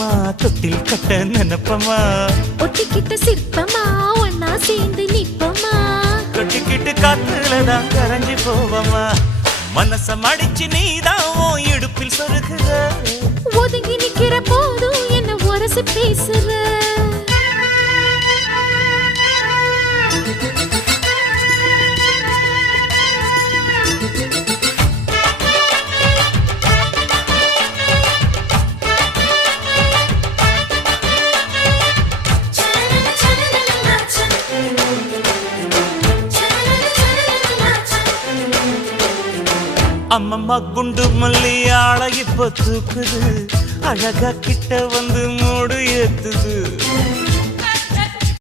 நினைப்பமா தொட்டில் கட்ட நினைப்பமா ஒட்டிக்கிட்ட சிற்பமா ஒன்னா சேர்ந்து நிப்பமா கொட்டிக்கிட்டு காத்துலதான் கரைஞ்சு போவமா மனச மடிச்சு நீதான் உன் இடுப்பில் சொருகுற ஒதுங்கி நிக்கிற போதும் என்ன உரசி பேசுற அம்மம்மா குண்டு மல்லி ஆள இப்ப தூக்குது அழகா கிட்ட வந்து மூடு ஏத்துது